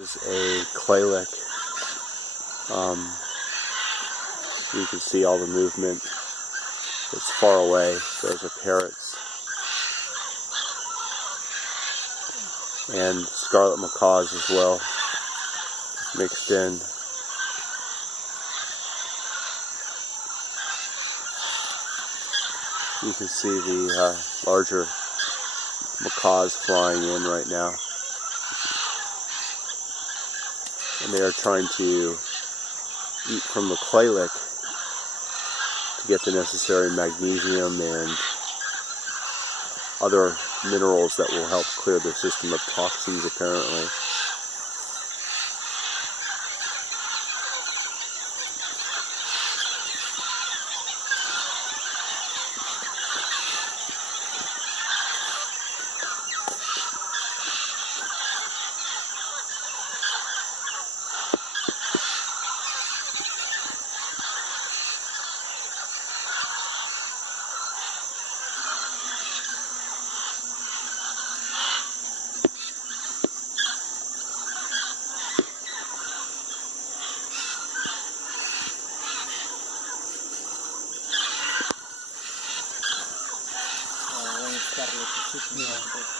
This is a Claylick. You can see all the movement. It's far away. Those are parrots. And scarlet macaws as well, mixed in. You can see the larger macaws flying in right now. And they are trying to eat from the Claylick to get the necessary magnesium and other minerals that will help clear their system of toxins, apparently. Carlos,